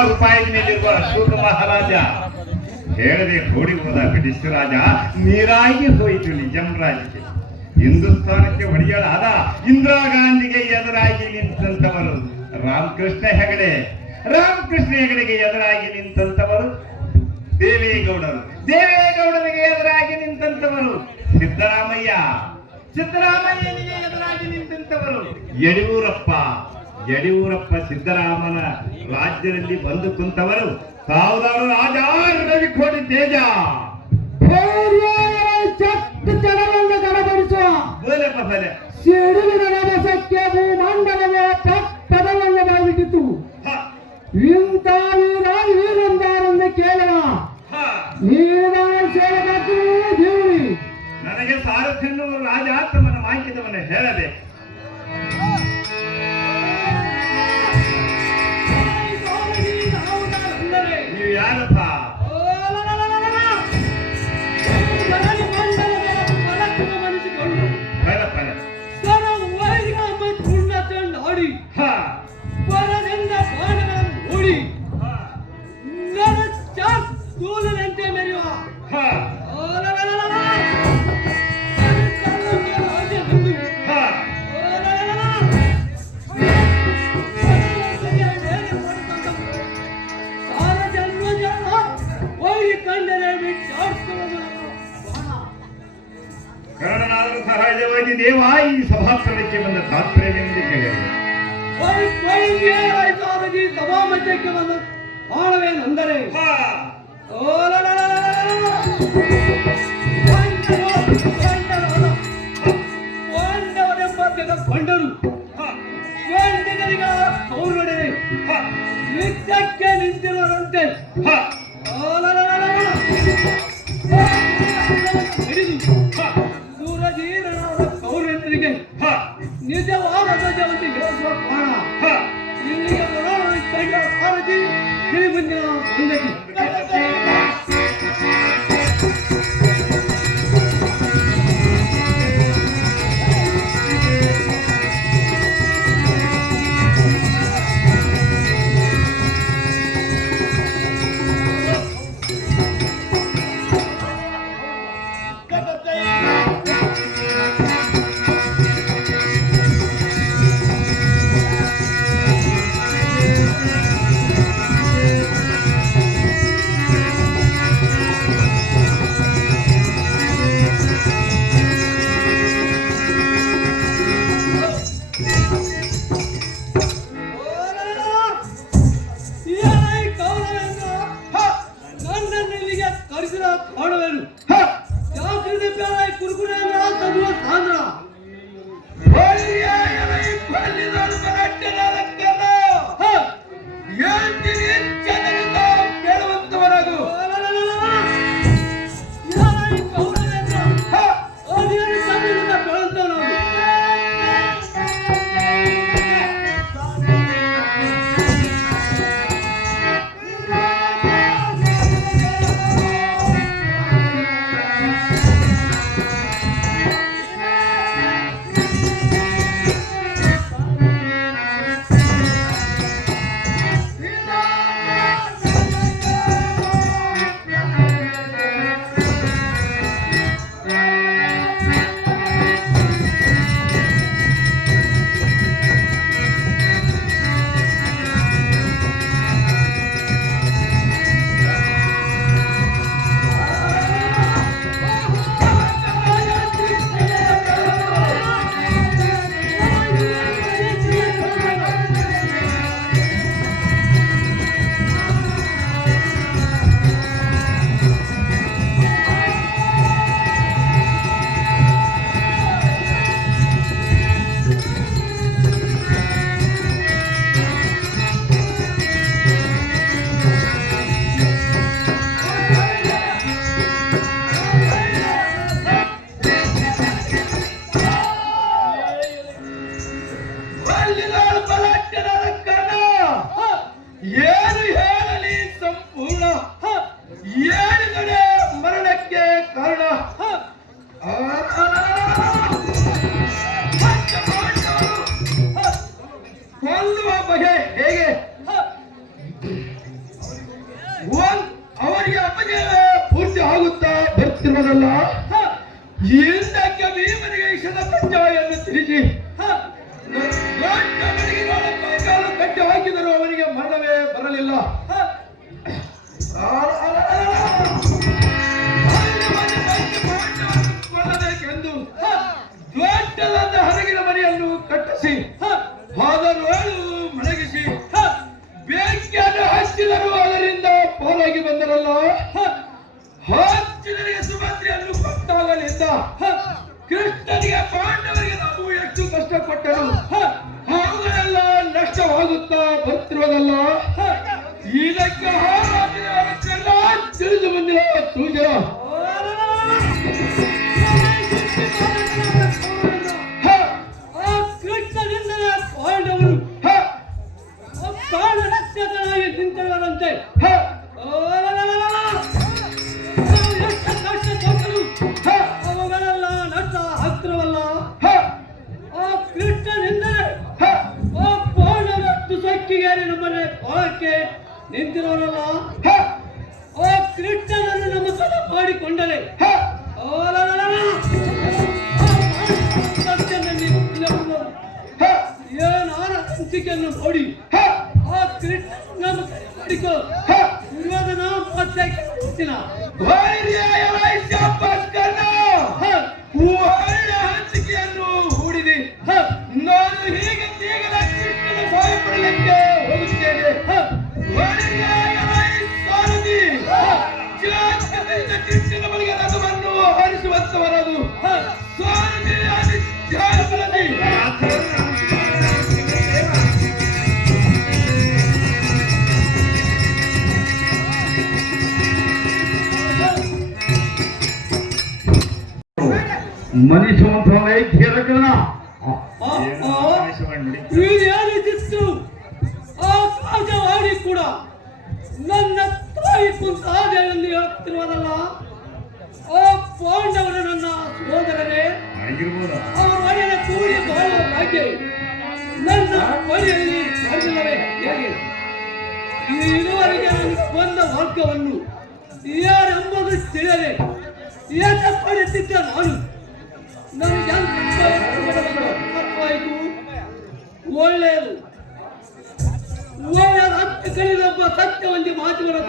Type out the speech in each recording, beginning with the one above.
ರೂಪಾಯಿ ಮೇಲಿರುವ ಅಶೋಕ ಮಹಾರಾಜ ಹೇಳದೆ ಓಡಿ ಹೋದ ಬ್ರಿಟಿಷ್ ರಾಜ ನೀರಾಗಿ ಹೋಯಿತು ನಿಜಾಂ ರಾಜ್ಯಕ್ಕೆ. ಹಿಂದೂಸ್ತಾನಕ್ಕೆ ಒಡೆಯಲಾದ ಇಂದಿರಾ ಗಾಂಧಿಗೆ ಎದುರಾಗಿ ನಿಂತಂತವರು ರಾಮಕೃಷ್ಣ ಹೆಗಡೆಗೆ ಎದುರಾಗಿ ನಿಂತಂತವರು ದೇವೇಗೌಡರಿಗೆ ಎದುರಾಗಿ ನಿಂತಂತವರು ಸಿದ್ದರಾಮಯ್ಯನಿಗೆ ಎದುರಾಗಿ ನಿಂತಂತವರು ಯಡಿಯೂರಪ್ಪ ಸಿದ್ದರಾಮನ ರಾಜ್ಯದಲ್ಲಿ ಬಂದು ಕುಂತವರು ಸಾವಿರಾರು ರಾಜ ರವಿಕೋಟಿ ತೇಜ ಚಡವನ್ನು ಗಡಬಡಿಸುವ ಸಿಡಿಲಿನ ರಭಸಕ್ಕೆ ಭೂಮಂಡಲವೇ ಪದವನ್ನು ಬಾಯ್ಬಿಟ್ಟಿತು. ಇಂಥ ವೀರಂದಾರನ್ನು ಕೇಳುವ ಸೇರಬೇಕು ದೇವಿ. ನನಗೆ ಸಾರಥ್ಯನು ರಾಜ ತಮ್ಮನ ವಾಕ್ಯದವನ್ನು ಹೇಳದೆ ನೀವು ಯಾರಪ್ಪ? ಸಹಜವಾಗಿ ದೇವ ಈ ಸಭಾಸ್ಥಳಕ್ಕೆ ಬಂದ ತಾತ್ಪರ್ಯವೆಂದು ಕೇಳಿದೆ. ಸಭಾ ಮಧ್ಯಕ್ಕೆ ಬಂದ ಕಾರಣವೇನೆಂದರೆ ಬಂಡರು ಕೌರೊಡೆರೆ ಯುದ್ಧಕ್ಕೆ ನಿಂತಿರುವಂತೆ ಕೌರವರಿಗೆ ನಿಜವಾದ ಧ್ವಜವನ್ನು ಹೇಳುವ ಕಾರಣ ಇಲ್ಲಿಗೆ ಕಂಡ ಭಾರತಿ ತಿಳಿಬಂದಿನ ಸಂಗತಿ. ಬರ್ತಿರುವುದಲ್ಲ ಹಿಂದಕ್ಕೆ ಭೀಮನಿಗೆ ಇಷ್ಟದ ಪಂಚಾಯನ್ನು ತಿಳಿಸಿ ಕಟ್ಟಿ ಹಾಕಿದರೂ ಅವನಿಗೆ ಮರಣವೇ ಬರಲಿಲ್ಲ. ಕೊಲ್ಲಬೇಕೆಂದು ದೊಡ್ಡದಾದ ಹರಗಿನ ಮನೆಯನ್ನು ಕಟ್ಟಿಸಿ ಹಾದರೋಳು ಮಲಗಿಸಿ ಬೆಂಕಿಯನ್ನು ಹಚ್ಚಿದರು. ಅದರಿಂದ ಪಾಲಾಗಿ ಬಂದರಲ್ಲ. ಹಚ್ಚಿದರಿಗೆ ಸುಭದ್ರೆಯನ್ನು ಕೊಟ್ಟಾಗಲಿದ್ದ ಕೃಷ್ಣನಿಗೆ ಪಾಂಡವರಿಗೆ ನಾವು ಎಷ್ಟು ಕಷ್ಟ ಕೊಟ್ಟರು ಅವುಗಳೆಲ್ಲ ನಷ್ಟವಾಗುತ್ತಾ ಬರ್ತಿರುವುದಲ್ಲ. ಇದಕ್ಕೆ ಹಾಗಾಗಿಲ್ಲ ತಿಳಿದು ಬಂದಿಲ್ಲ ಸೂಜರ. ಕೃಷ್ಣನಿಂದಲೇ ಪಾಂಡವರು ಪ್ರಾಣ ರಕ್ಷಕರಾಗಿ ನಿಂತಿರುವರಂತೆ. ಅವುಗಳೆಲ್ಲ ನಷ್ಟ ಹತ್ತಿರವಲ್ಲ. ಆ ಕೃಷ್ಣನಿಂದಲೇ ಆ ಪಾಂಡವರಷ್ಟು ಸಕ್ಕಿಗೇರಿ ನಮ್ಮನೆ ಬಾಳಕ್ಕೆ ನಿಂತಿರೋರಲ್ಲ. ಆ ಕೃಷ್ಣನನ್ನು ನಮ್ಮ ಸದ ಮಾಡಿಕೊಂಡರೆ ಏನಾರ ಹಂಚಿಕೆಯನ್ನು ನೋಡಿ ಆ ಕೃಷ್ಣ ನಮ್ಮ ಮಾಡಿಕೊ ವಿರೋಧನ ಮತ್ತೆ ಹಂಚಿಕೆಯನ್ನು ಹೂಡಿದೆ. ನಾನು ಹೀಗೆ ಈಗಲ ಕೃಷ್ಣನ ಸಹಾಯ ಪಡಲಿಕ್ಕೆ ಹೋಗುತ್ತೇನೆ. ಕೃಷ್ಣನ ಬಳಿಗೆ ರಥವನ್ನು ಹರಿಸುವಂತವರದು ಸ್ವಾಮಿ ಧ್ಯಾನಬಲದಿ. ಮನುಷ್ಯವಂತ ಧೀರಗಣ ಇದೇನಿತ್ತು ಆಕಾಶವಾಣಿ ಕೂಡ ನನ್ನ ತಾಯಿ ಕುಂತಾದೇವೆಂದು ಹೇಳುತ್ತಿರುವುದಲ್ಲ. ಆ ಪಾಂಡವರು ನನ್ನ ಸೋದರರೇ, ಅವರ ಒಡೆಯ ಕೂಡಿ ಬಾಳುವ ಭಾಗ್ಯ ನನ್ನ ಮನೆಯಲ್ಲಿ ಬರಲಿಲ್ಲವೇ ಹೇಗೆ? ಇದುವರೆಗೆ ನನಗೆ ಬಂದ ಮಾರ್ಗವನ್ನು ಯಾರೆಂಬುದು ತಿಳಿಯದೆ ಏಕ ಪಡೆದಿದ್ದ ನಾನು ನನಗೆ ತಪ್ಪಾಯಿತು. ಒಳ್ಳೆಯದು ಒಳ್ಳೆಯದು ಹತ್ತು ಕಲಿದೊಬ್ಬ ಸತ್ಯವಂತಿ ಮಾತುಗಳು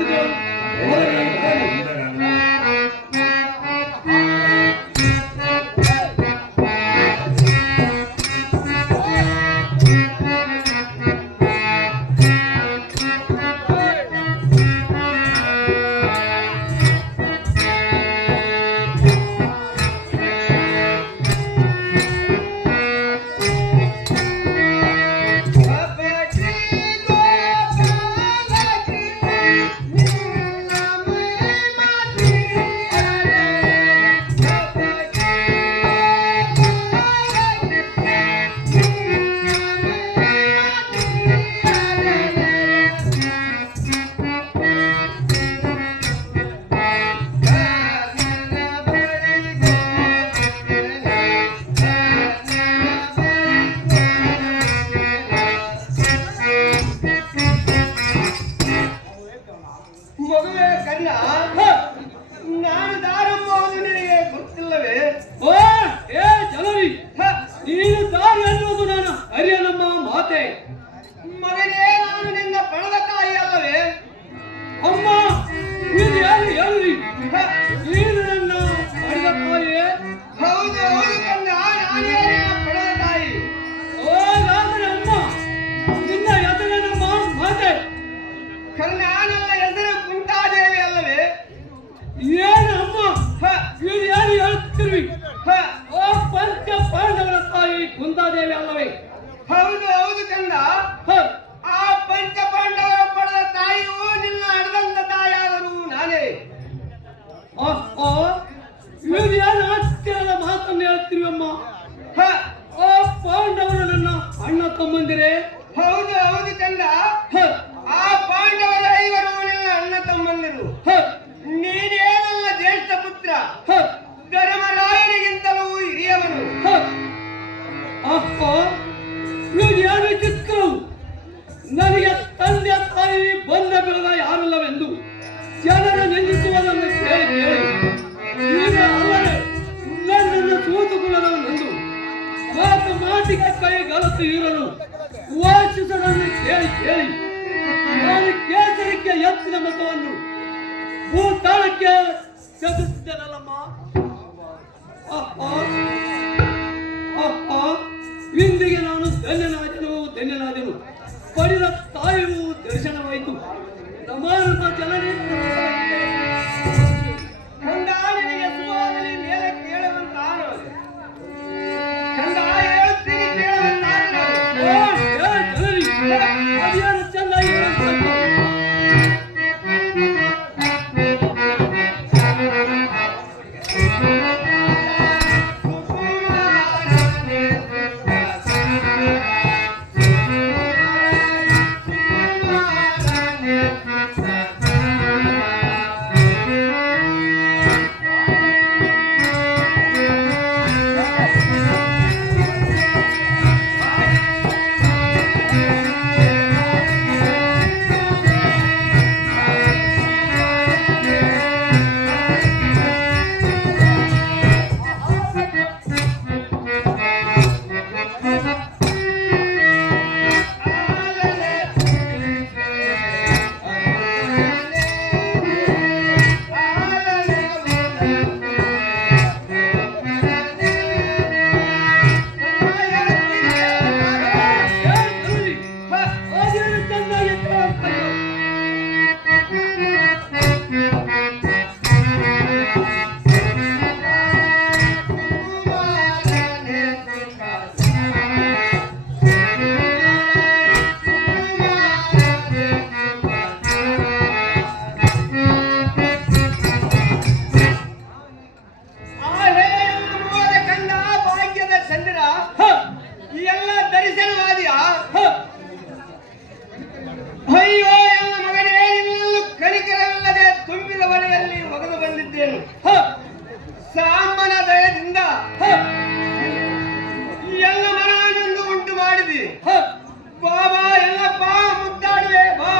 ಕುಂತಾದೇವಿ ಅಲ್ಲವೇ? ಹೌದು ಹೌದು ಕಂದ. ಆ ಪಂಚ ಪಾಂಡವರ ಪಡೆದ ತಾಯಿಯು ನಿನ್ನ ಅಡದಂತ ತಾಯಾದರೂ ನಾನೇ. ಏನು ಆಶ್ಚರ್ಯದ ಮಾತನ್ನು ಹೇಳ್ತೀವಮ್ಮ. ಆ ಪಾಂಡವರು ನನ್ನ ಅಣ್ಣ ತಮ್ಮಂದಿರೇ? ಹೌದು ಹೌದು ಕಂದ. ಆ ಪಾಂಡವರ ಐವರು ನಿನ್ನ ಅಣ್ಣ ತಮ್ಮಂದಿರು. ನೀನೇ ನನ್ನ ಜ್ಯೇಷ್ಠ ಪುತ್ರ, ಧರ್ಮರಾಯನಿಗಿಂತಲೂ ಹಿರಿಯವನು. ಏನು ಚಿತ್ರವು ಕೇಳಿ ನಾನು ಕೇಸರಕ್ಕೆ ಎತ್ತಿನ ಮತವನ್ನು ಭೂತಾಳಕ್ಕೆ ಜಗಿಸಿದ್ದನಲ್ಲಮ್ಮ. ಇಂದಿಗೆ ನಾನು ಧನ್ಯನಾದೆನು ಪಡೆದ ತಾಯಿಯು ದರ್ಶನವಾಯಿತು. ನಮಾನ ಜನನೇ ಕಂದಾಣಿಗೆ ಸುವಾಗಲಿ ಮೇಲೆ ಕೇಳುವಂತಾನು ಕಂದ ಹೇಳುತ್ತೀನಿ ಕೇಳುವಂತಾನು ಅದೇನು ಚೆನ್ನಾಗಿ ಸಾಮನ ದಯದಿಂದ ಎಲ್ಲ ಮನವನ್ನು ಉಂಟು ಮಾಡಿದಿ. ಬಾಬಾ ಎಲ್ಲಪ್ಪ ಮುದ್ದಾಡುವೆ ಬಾ.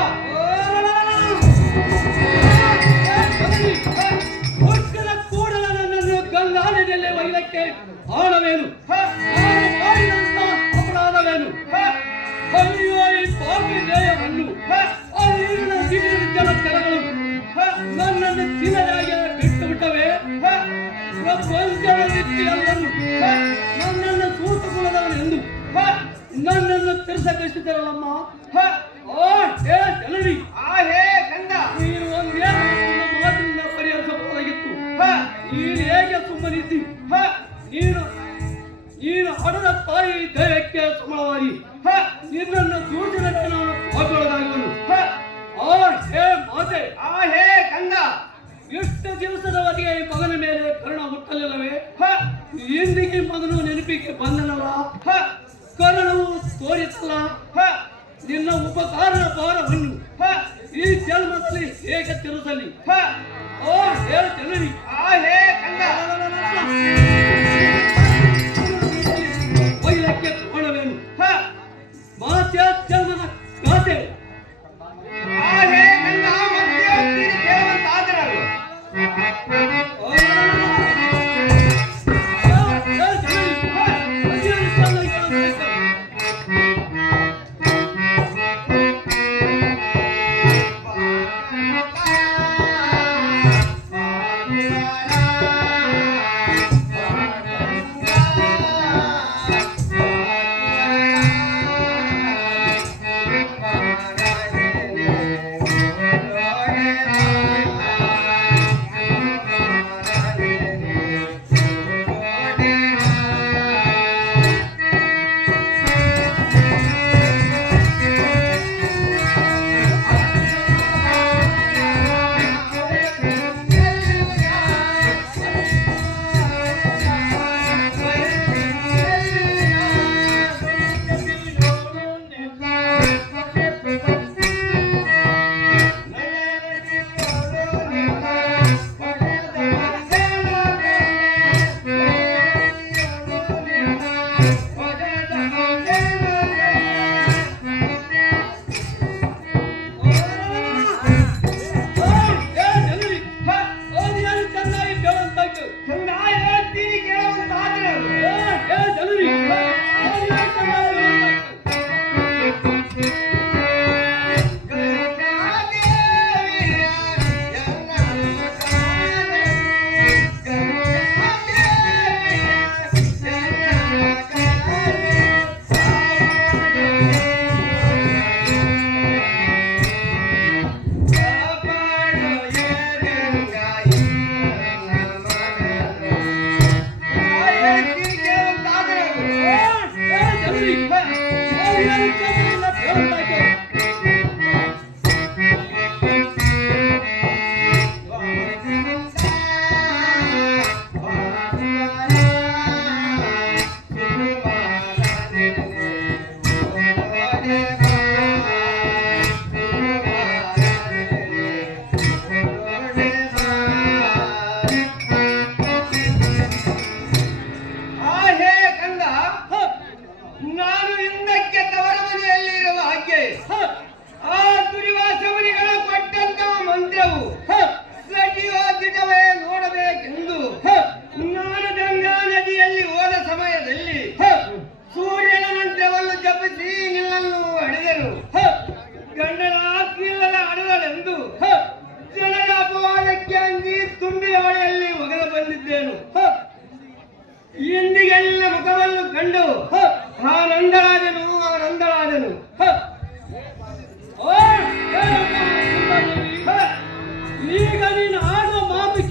ಕೂಡಲ ನನ್ನನ್ನು ಗಂಗಾನದಿಯಲ್ಲೇ ಒಯ್ಯಕ್ಕೆ ಆಣವೇನು ಅಪರಾಧವೇನು? ಅಯ್ಯೋ ಈ ಪಾಪಿ ನ್ಯಾಯವನ್ನು ಜಲಗಳು ನನ್ನನ್ನು ಚಿನ್ನದಾಗಿ ಬಿಟ್ಟು ಬಿಟ್ಟವೆ. ಪ್ರಪಂಚದ ರೀತಿಯಲ್ಲನ್ನು ನನ್ನನ್ನು ಸೂತುಕೊಳ್ಳದವನೆಂದು ನನ್ನನ್ನು ತಿರಸ್ಕರಿಸಿದರಲ್ಲಮ್ಮ. ಜನರಿ ಹೇ ಕಂದ, ನೀನು ಒಂದೇ ಮಾತಿನಿಂದ ಪರಿಹರಿಸಬಹುದಾಗಿತ್ತು. ನೀನು ಹೇಗೆ ಸುಮ್ಮನಿದ್ದಿ? ನೀನು ಹಡದ ತಾಯಿ ದಯಕ್ಕೆ ಸಮಳವಾಗಿ ನಿನ್ನನ್ನು ಸೂಚನೆಗೆ ನಾನು ಪಾಪೊಳಗಾಗುವನು. ಹೇ ಮಾತೆ, ಹೇ ಕಂದ, ಎಷ್ಟು ದಿವಸದವರೆಗೆ ಈ ಮಗನ ಮೇಲೆ ಕರುಣ ಹುಟ್ಟಲಿಲ್ಲವೇ? ಇಂದಿಗೆ ಮಗನು ನೆನಪಿಗೆ ಬಂದನಲ್ಲ, ಕರುಣವು ತೋರಿಸಲ್ಲ. ನಿನ್ನ ಉಪಕಾರದ ಭಾರವನ್ನು ಈ ಜನ್ಮದಲ್ಲಿ ಹೇಗೆ ತಿರುಸಲಿ? ಜನರಿ ಹೇ ಕಂದ, ಒಯ್ಯಕ್ಕೆ ಕಾಣವೇನು? ಮಾತೆ ಜನ್ಮದ ಗಾತೆ. ಹೇ ಕಂದ, ಮತ್ತೆ ಹೋಗ್ತೀನಿ ಕೇಳುವಂತಾದ್ರಲ್ಲ.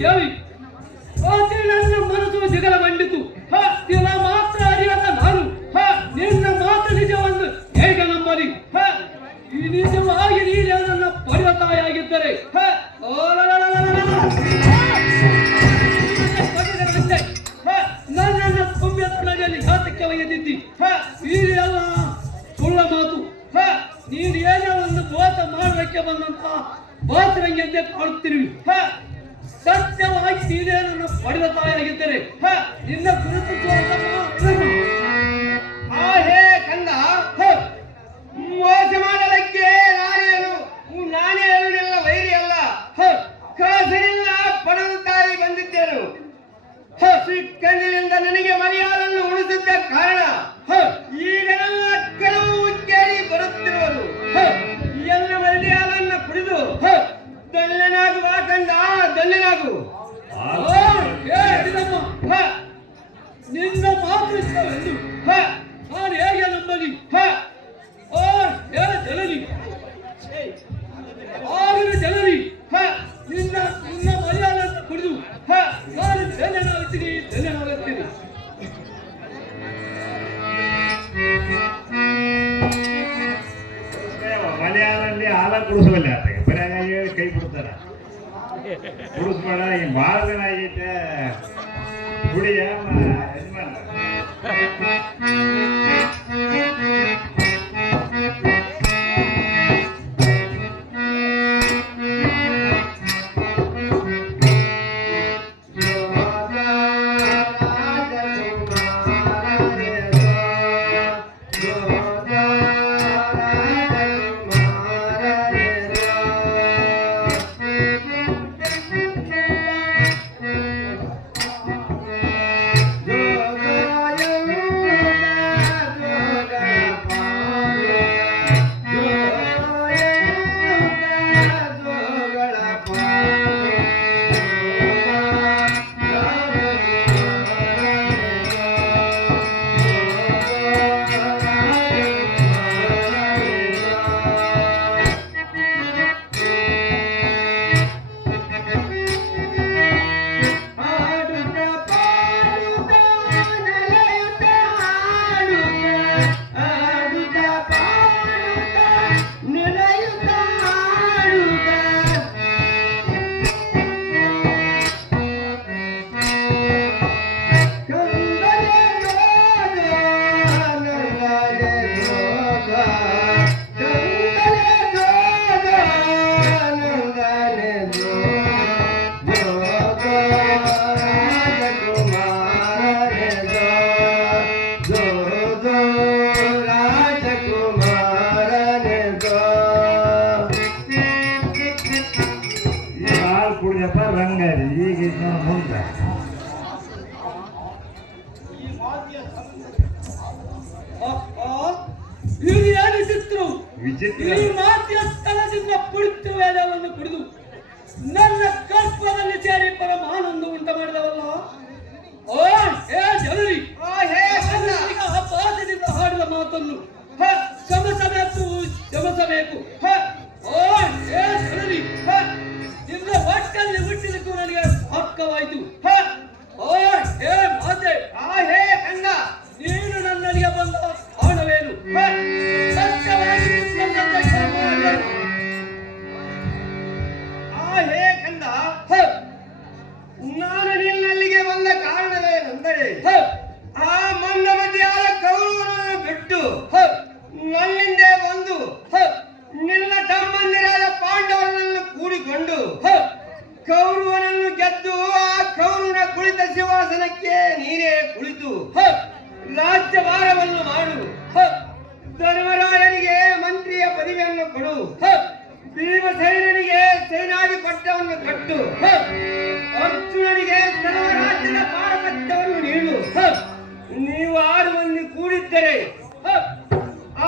ಕೇಳಿ ಅತಿ ನನ್ನ ಮನಸ್ಸು ದಿಗಲಗೊಂಡಿತು. ತಿಲ ಮಾತ್ರ ಅರಿಯದ ನಾನು ನಿನ್ನ ಮಾತು ನಿಜವನ್ನು ಹೇಗೆ ನಂಬಲಿ? ಈ ನಿಜವಾಗಿ ನೀನೇ ನನ್ನ ಪರ್ವತಾಯಾಗಿದ್ದರೆ ನನ್ನನ್ನು ತುಂಬಿಯ ತೊಳಗೆಯಲ್ಲಿ ಘಾತಕ್ಕೆ ಒಯ್ಯದಿದ್ದಿ. ಇದೆಲ್ಲ ಸುಳ್ಳ ಮಾತು. ನೀನು ಏನೋ ಒಂದು ದೋಷ ಮಾಡೋದಕ್ಕೆ ಬಂದಂತ ಬಾತರಂಗೆ ಕಾಣುತ್ತಿರುವಿ. ಸತ್ಯವಾಗಿ ನೀನೇ ನನ್ನ ಪಡೆದ ತಾಯಾಗಿದ್ದರೆ ನಿನ್ನ ಗುರುತಿಸುವಂತ ಹೇ ಕಂದ, ಮೋಸ ಮಾಡಲಿಕ್ಕೆ ನಾನೇನು ನಿನ್ನ ವೈರಿ ಅಲ್ಲ. ಕಾಸಿನಿಂದ ಪಡೆದ ತಾಯಿ ಬಂದಿದ್ದೇನು. ಸಿಕ್ಕಂದಿನಿಂದ ನನಗೆ ಮರ್ಯಾದನ್ನು ಉಳಿಸಿದ್ದ ಕಾರಣ ಈಗ ನನ್ನ ಕೆಲವು ಕೇಳಿ ಬರುತ್ತಿರುವುದು. ಎಲ್ಲ ಮರ್ಯಾದನ್ನ ಕುಡಿದು ಧನ್ಯನಾಗು ಕಂದ, ಧನ್ಯನಾಗು. ನಿನ್ನ ಮಾತು ಇಷ್ಟವೆಂದು ನಾನು ಹೇಗೆ ನಂಬಲಿ? ಜನನಿ ಆಗಿನ ಜನನಿ ನಿನ್ನ ನಿನ್ನ ಮರ್ಯಾದನ್ನು ಕುಡಿದು ನಾನು ಧನ್ಯನಾಗುತ್ತೀನಿ, ಧನ್ಯನಾಗುತ್ತೀನಿ. ಮಲಯಾಳಲ್ಲಿ ಹಾಲ ಕುಡಿಸಬಲ್ಲ ಬರೀ ಹೇಳಿ ಕೈ ಬಿಡ್ತಾರ. ಕುಡಿಸ್ಬೇಡ, ಈ ಭಾಳ ದಿನ ಆಗೈತೆ ಕುಡಿಯ ಯಜಮಾನ. ಕುಡಿಯಪ್ಪ ರಂಗಾರಿ ಈಗ ಮುಂದೆ ವಿಚಿತ್ರ ಈ ಮಾತಿನ ಸ್ಥಳದಿಂದ ಪುಳಿತು ವೇದವನ್ನು ಕುಡಿದು ನನ್ನ ಕರ್ಪದಲ್ಲಿ ಸೇರಿ ಪರಮಾನಂದ ಉಂಟು ಮಾಡಿದವಲ್ಲ. ಜನರಿ ಪಾಠದಿಂದ ಹಾಡಿದ ಮಾತನ್ನು ಕ್ಷಮಿಸಬೇಕು, ಕ್ಷಮಿಸಬೇಕು. ಜನರಿ ನಿನ್ನ ಹೊಟ್ಟಲ್ಲಿ ಹುಟ್ಟಿದಕ್ಕೂ ನನಗೆ ಹಕ್ಕವಾಯಿತು. ಮಾತೆ ನೀನು ನನ್ನಲ್ಲಿಗೆ ಬಂದ ಕಾರಣವೇನು? ಸತ್ಯವಾಗಿ ಹೇ ಕಂದ, ನಾನು ನಿನ್ನಲ್ಲಿಗೆ ಬಂದ ಕಾರಣವೇನೆಂದರೆ ಆ ಮಂದಮತಿಯಾದ ಕೌರವನನ್ನು ಬಿಟ್ಟು ನನ್ನಿಂದೆ ಬಂದು ನಿನ್ನ ತಮ್ಮಂದಿರಾದ ಪಾಂಡವರನ್ನು ಕೂಡಿಕೊಂಡು ಕೌರವನನ್ನು ಗೆದ್ದು ಆ ಕೌರವನ ಕುಳಿತ ಸಿಂಹಾಸನಕ್ಕೆ ನೀನೇ ಕುಳಿತು ರಾಜ್ಯಭಾರವನ್ನು ಮಾಡು. ಧರ್ಮರಾಜನಿಗೆ ಮಂತ್ರಿಯ ಪದವಿಯನ್ನು ಕೊಡು. ಭೀಮಸೇನನಿಗೆ ಸೇನಾಧಿಪತ್ಯವನ್ನು ಕಟ್ಟು. ಅರ್ಜುನನಿಗೆ ಸರ್ವರಾಜ್ಯದ ಪಾರಪತ್ಯವನ್ನು ನೀಡು. ನೀವು 6 ಮಂದಿ ಕೂಡಿದ್ದರೆ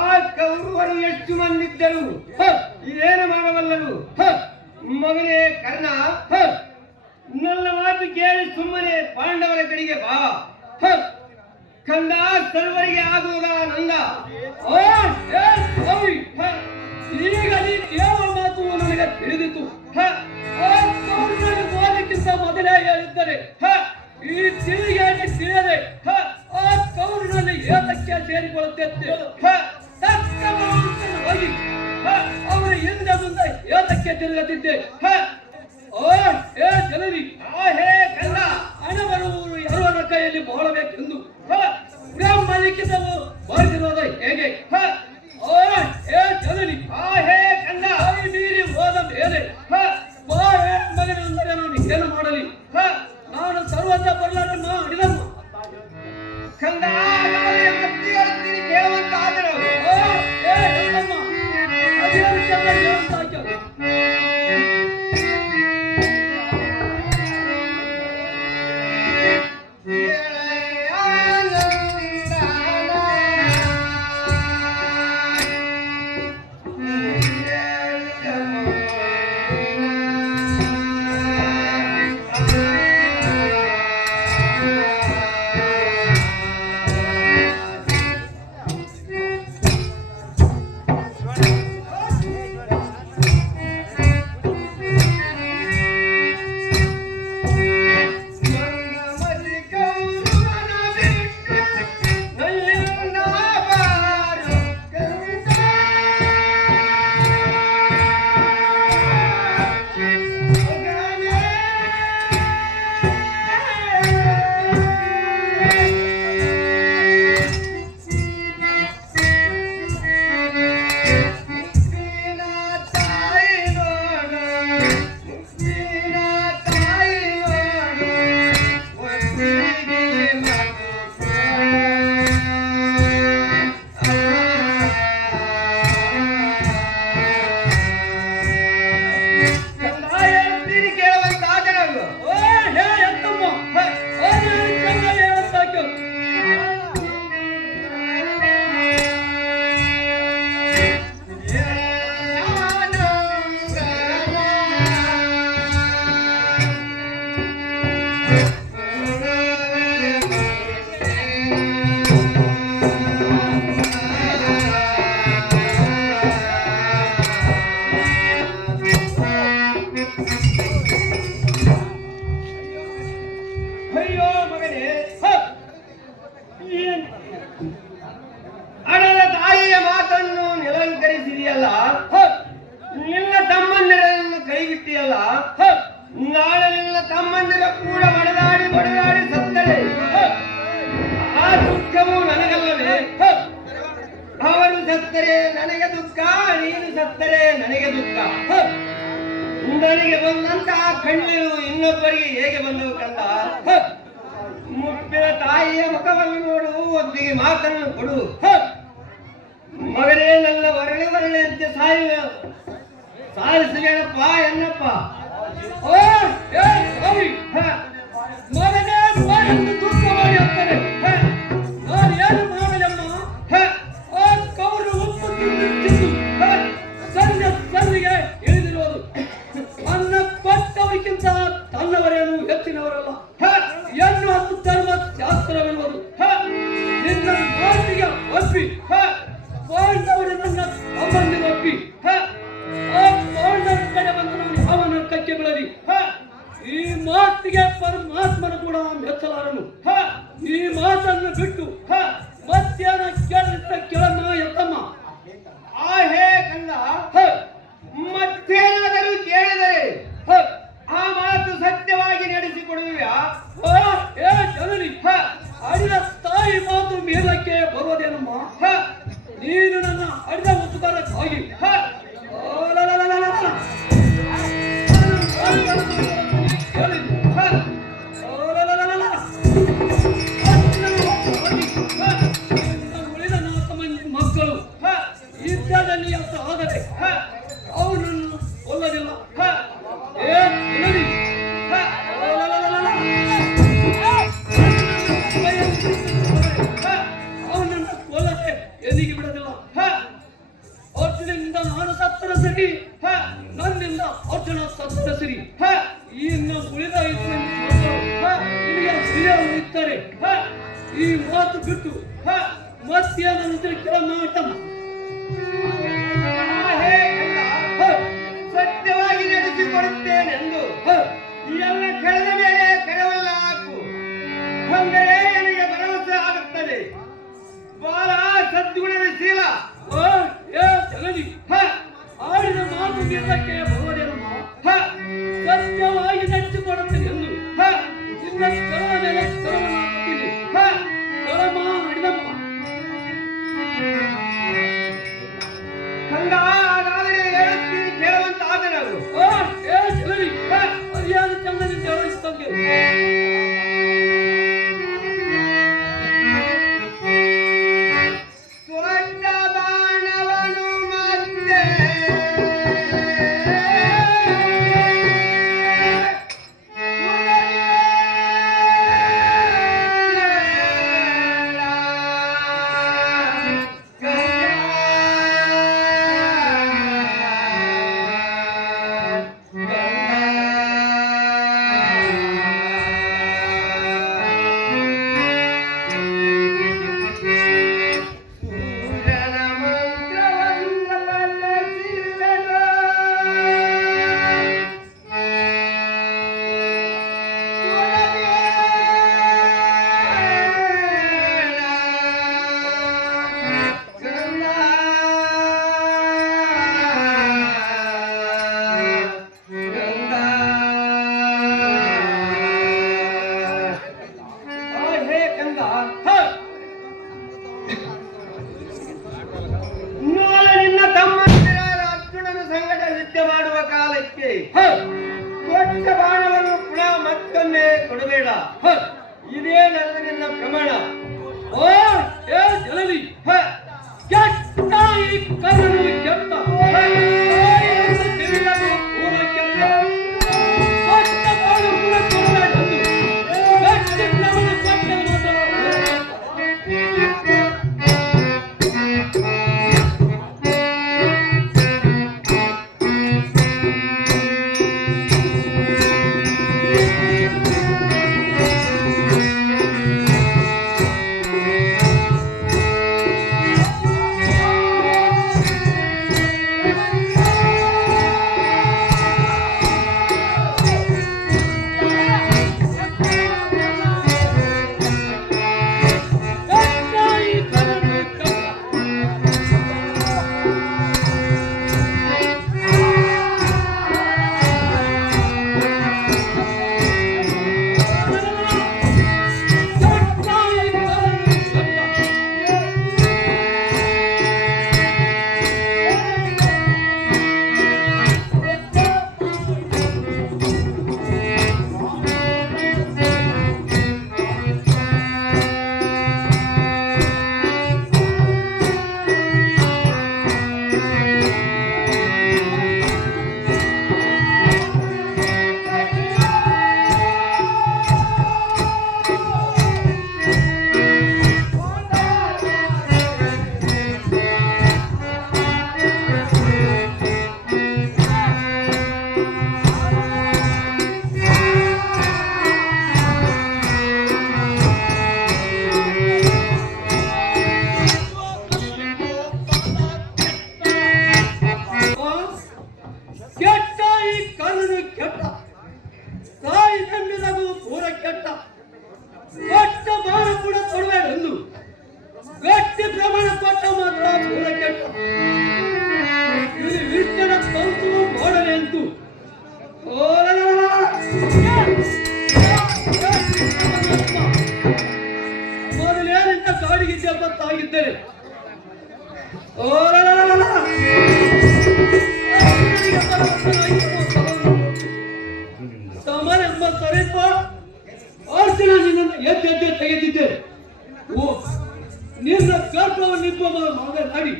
ಆ ಕೌರವರು ಎಷ್ಟು ಮಂದಿದ್ದರು ಏನು ಮಾಡಬಲ್ಲರು? ಮಗನೇ ಕರ್ಣ, ನನ್ನ ಮಾತು ಕೇಳಿ ಸುಮ್ಮನೆ ಪಾಂಡವರ ಕಡೆಗೆ ಬಾ. ಕಂದ, ಸರ್ವರಿಗೆ ಆಗುವುದ ನಂದ. ಈಗ ನೀ ಕೇಳುವ ಮಾತು ನನಗೆ ತಿಳಿದಿತ್ತು. ಓದಕ್ಕಿಂತ ಮೊದಲೇ ಹೇಳಿದ್ದರೆ ಈ ತಿರುಗೇಟಿ ತಿಳಿಯದೆ ಆ ಕೌರಿನಲ್ಲಿ ಏತಕ್ಕೆ ಸೇರಿಕೊಳ್ಳುತ್ತೆ ತಕ್ಕ ಹೋಗಿ ಅವರ ಹಿಂದೆ ಮುಂದೆ ಏತಕ್ಕೆ ತಿರುಗುತ್ತಿದ್ದೆ ಏ ಜನರಿ ಹೇ ಕಲ್ಲ ಹಣ ಬರುವವರು ಯಾರವರ ಕೈಯಲ್ಲಿ ಬಾಳಬೇಕೆಂದು ಬ್ರಹ್ಮ ಲಿಖಿತವು ಬರೆದಿರೋದು ಹೇಗೆ ಏ ಜನರಿ ಹೇ ಕಲ್ಲ ಮೀರಿ ಹೋದ ಮೇಲೆ ಮಗನೆಂದರೆ ನಾನು ಏನು ಮಾಡಲಿ ನಾನು ಸರ್ವತ ಬರಲಾರ ಮಾಡಿದಮ್ಮ ಕಂದ ಕೇಳುವಂತ ಆದರೂ ಅದೇನು ಚಂದ ಹೇಳುವಂತ ಹಾಕ್ಯಾರ. ನಿನ್ನ ತಮ್ಮಂದಿರನ್ನು ಕೈಬಿಟ್ಟಿಯಲ್ಲ ನಾಳೆ ನಿನ್ನ ತಮ್ಮಂದಿರ ಕೂಡ ಬಡದಾಡಿ ಸತ್ತರೆ ಆ ದುಃಖವು ನನಗಲ್ಲವೇ? ಅವರು ಸತ್ತರೆ ನನಗೆ ದುಃಖ, ನೀನು ಸತ್ತರೆ ನನಗೆ ದುಃಖ. ನನಗೆ ಬಂದಂತಹ ಕಣ್ಣೀರು ಇನ್ನೊಬ್ಬರಿಗೆ ಹೇಗೆ ಬಂದವು ಕಂದ? ಮುಪ್ಪಿನ ತಾಯಿಯ ಮುಖವನ್ನು ನೋಡು, ಒಬ್ಬಿಗೆ ಮಾತನ್ನು ಕೊಡು. ಮಗನೇ ನನ್ನ ವರಳೆ ಅಂತ ಸಾಯಿಸಬೇಡಪ್ಪ ಎನ್ನಪ್ಪ. ಮಗನೇ ಎಂದು ದುಃಖ ಮಾಡಿ ಹೋಗ್ತಾರೆ. ನಾನು ಏನು ಮಾಡಲಮ್ಮ? ಕೌರು ಉಪ್ಪು ತಿಂದು ಸನ್ನಿಗೆ ಇಳಿದಿರುವುದು. ಅನ್ನ ಕೊಟ್ಟವರಿಗಿಂತ ತನ್ನವರೇನು ಹೆಚ್ಚಿನವರಲ್ಲ ಎನ್ನುವ ಧರ್ಮ ಶಾಸ್ತ್ರವೆನ್ನುವುದು. ನಿನ್ನ ಮಾತಿಗೆ ಒಪ್ಪಿ ಪಾಂಡವರು ನನ್ನ ತಮ್ಮಂದಿರು ಒಪ್ಪಿ ಆ ಪಾಂಡವರ ಕಡೆ ಬಂದು ನಾನು ಯಾವನ ಕಕ್ಕೆ ಬೆಳಲಿ. ಈ ಮಾತಿಗೆ ಪರಮಾತ್ಮನು ಕೂಡ ಮೆಚ್ಚಲಾರನು. ಈ ಮಾತನ್ನು ಬಿಟ್ಟು ಮಧ್ಯಾಹ್ನ ಕೇಳಿದ ಕೆಳಮ್ಮ ಎತ್ತಮ್ಮ. ಹೇ ಕಂದ, ಮತ್ತೇನಾದರೂ ಕೇಳಿದರೆ ಆ ಮಾತು ಸತ್ಯವಾಗಿ ನಡೆಸಿಕೊಡುವೆಯಾ? ಏ ಜನನಿ, ಅಡಿದ ತಾಯಿ ಮಾತು ಮೇಲಕ್ಕೆ ಬರುವುದೇನಮ್ಮ? ನೀನು ನನ್ನ ಅಡಿದ ಉಪಕಾರಕ್ಕಾಗಿ ಉಳಿದ 4 ಮಂದಿ ಮಕ್ಕಳು ಯುದ್ಧದಲ್ಲಿ ಅಂತ ಆದರೆ ಅವನನ್ನು ಕೊಲ್ಲಲಿಲ್ಲ. ಏ ಜನನಿ, ಅವನನ್ನು ಕೊಲ್ಲದೆ ಎದಿಗೆ ಬಿಡಲಿಲ್ಲ. ಅರ್ಜುನಿಂದ ನಾನು ಸತ್ತರ ಸರಿ, ನನ್ನಿಂದ ಅರ್ಜುನ ಸತ್ತರ ಸರಿ. ಇನ್ನು ಉಳಿದ ಇದ್ದಾರೆ. ಈ ಮಾತು ಬಿಟ್ಟು ಮಧ್ಯಾಹ್ನ ಕೆಲ ಮಾತಮ್ಮ. ಸತ್ಯವಾಗಿ ನಡೆಸಿಕೊಡುತ್ತೇನೆಂದು ಎಲ್ಲ ಕಳೆದ ಮೇಲೆ ಸದ್ಗುಣದ ಶೀಲ. ಓ ಏ ಜನನಿ ಆಡಿದ ಮಾತು ಗೆಲ್ಲಕ್ಕೆ ಬರುವುದೇನಮ್ಮ ಸತ್ಯವಾಗಿ ನೆಚ್ಚಿಕೊಡುತ್ತೇನೆ ಎಂದು ನಿನ್ನ ಕರಳ ಮೇಲೆ ಕರಳ ಮಾಡುತ್ತೀನಿ ಕರಮ ಹಿಡಿದಮ್ಮ ಕಂದ ಹಾಗಾದರೆ ಹೇಳುತ್ತೀನಿ ಕೇಳುವಂತಾದ ನಾವು. ಓ ಏ ಜನನಿ ಮರ್ಯಾದೆ ಚಂದನಿಂದ ಹೇಳುತ್ತಂಗೆ ದೊಡ್ಡ ಬಾಣವನು ಮತ್ತೆ ದೊಡ್ಡ ಬಾಣವನ್ನು ಪುನಃ ಮತ್ತೊಮ್ಮೆ ಕೊಡಬೇಡ. ಇದೇ ನನ್ನ ನಿನ್ನ ಪ್ರಮಾಣ. ಓ ಏ ಜನನಿ ಕೆಟ್ಟ ಈ ಕರಳು ಕೆಟ್ಟ ಪೂರ ಕೆಟ್ಟ ದೊಡ್ಡ ಬಾಳು ಕೂಡ ಕೊಡಬೇಡ ಗಟ್ಟಿ ಪ್ರಮಾಣ ಕೊಟ್ಟ ಆಗಿದ್ದೇನೆ. ಸಾಮಾನ್ಯ ಸರಿಪ ಆರ್ತಿನ ನಿನ್ನನ್ನು ಎದ್ದೆದ್ದೆ ತೆಗೆದಿದ್ದೇನೆ. ಓ ನಿನ್ನ ಗರ್ಭವನ್ನಿಬ್ಬ ಮಾಡಿ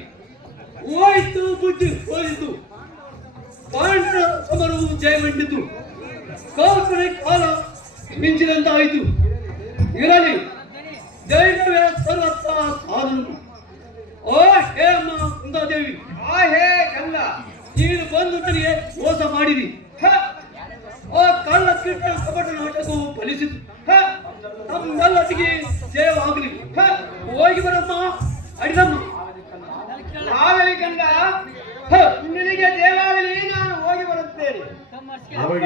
ಹೋಯ್ತು ಬುದ್ಧಿ ಹೋಯಿತು. ಪಾಂಡ್ರ ಸಮರವು ಜಯಗೊಂಡಿತು. ಕಲ್ಪನೆ ಕಾಲ ಮಿಂಚಿದಂತಾಯಿತು. ಇರಲಿ ಜೈನವೇ ಸರ್ವತ್ತ ಸಾಧನು. ಓ ಹೇ ಅಮ್ಮ ಕುಂದಾದೇವಿ, ಆ ಹೇ ಕಂದ, ನೀನು ಬಂದು ನನಗೆ ಮೋಸ ಮಾಡಿದಿ. ಆ ಕಳ್ಳ ಕಿಟ್ಟ ಕಪಟ ನಾಟಕವು ಫಲಿಸಿತು. ನಮ್ಮೆಲ್ಲರಿಗೆ ಜಯವಾಗಲಿ. ಹೋಗಿ ಬರಮ್ಮ, ಅಡಿದಮ್ಮ. ಆಗಲಿ ಕಂದ, ನಿನಗೆ ಜಯವಾಗಲಿ. ನಾನು ಹೋಗಿ ಬರುತ್ತೇನೆ. ಹೋಗಿ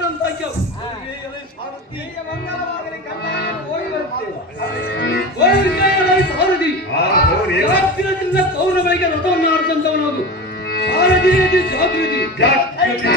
ಬಂದ ಈಗ ಮಂಗಳವಾಗಲಿ ಕಲ್ಯಾಣ ಹೋಗಿ ಬರುತ್ತೇವೆ. ಸಾರಥಿ ಹೌದು. ಜಾಗೃತಿಯಿಂದ ಕೌರವರಿಗೆ ರಥವನ್ನು ಆಡಿಸಂತವನದು. ಸಾರಥಿ ಜಾಗೃತಿ ಜಾಗೃತಿ